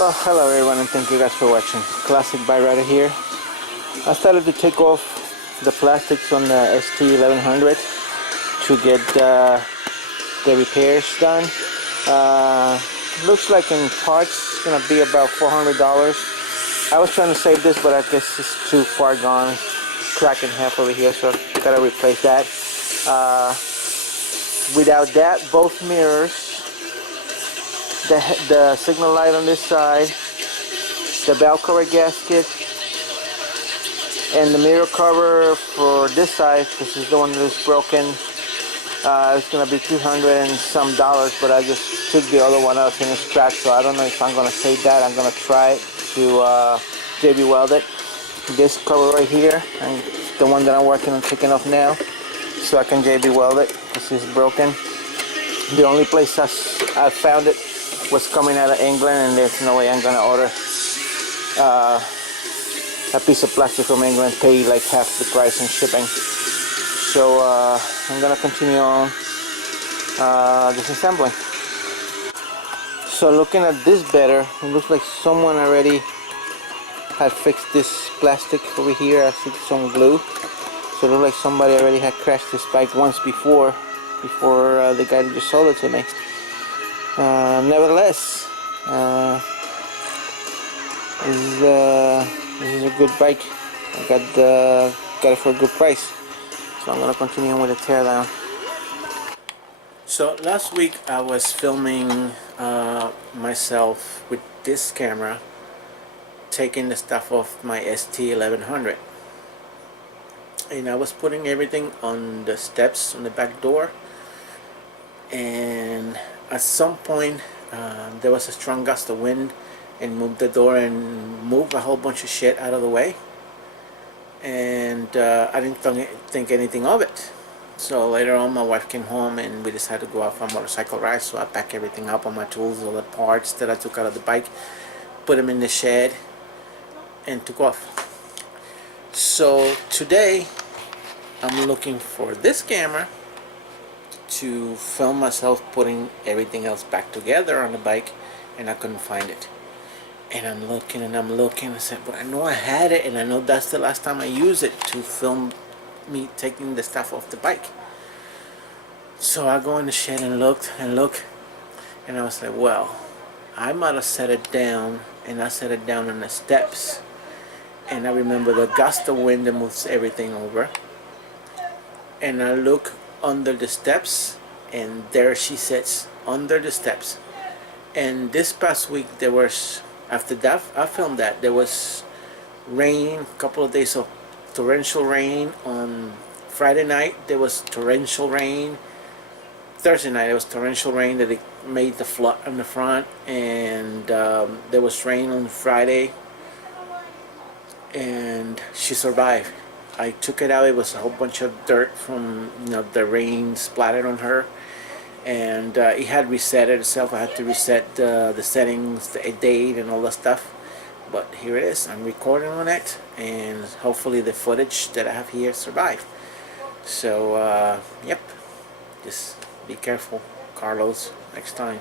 Well, hello everyone, and thank you guys for watching. Classic bike rider here. I started to take off the plastics on the ST1100 to get the repairs done. Looks like in parts it's gonna be about $400. I was trying to save this, but I guess it's too far gone. Crack in half over here, so I gotta replace that. Without that, both mirrors, the signal light on this side, the bell cover gasket, and the mirror cover for this side, this is the one that is broken. It's gonna be $200 and some, but I just took the other one out and it's cracked, so I don't know if I'm gonna save that. I'm gonna try to JB weld it. This cover right here, and the one that I'm working on taking off now, so I can JB weld it. This is broken. The only place I found it was coming out of England, and there's no way I'm gonna order a piece of plastic from England, pay like half the price in shipping. So I'm gonna continue on disassembling. So looking at this better, it looks like someone already had fixed this plastic over here. I see some glue, so it looks like somebody already had crashed this bike once before the guy that just sold it to me. Nevertheless, this is a good bike. I got it for a good price, so I'm gonna continue with the teardown. So last week I was filming myself with this camera, taking the stuff off my ST1100, and I was putting everything on the steps on the back door, and at some point there was a strong gust of wind and moved the door and moved a whole bunch of shit out of the way, and I didn't think anything of it. So later on my wife came home and we decided to go out for a motorcycle ride, so I packed everything up on my tools, all the parts that I took out of the bike, put them in the shed and took off. So today I'm looking for this camera to film myself putting everything else back together on the bike, and I couldn't find it. And I'm looking and I'm looking. I said, but I know I had it, and I know that's the last time I used it to film me taking the stuff off the bike. So I go in the shed and look, and I was like, well, I might have set it down, and I set it down on the steps, and I remember the gust of wind that moves everything over, and I look under the steps, and there she sits under the steps. And this past week there was, after that I filmed that, there was rain, a couple of days of torrential rain. On Friday night there was torrential rain. Thursday night there was torrential rain that it made the flood on the front, and there was rain on Friday, and she survived. I took it out. It was a whole bunch of dirt from the rain splattered on her, and it had reset itself. I had to reset the settings, the date, and all that stuff. But here it is. I'm recording on it, and hopefully the footage that I have here survived. So yep, just be careful, Carlos, next time.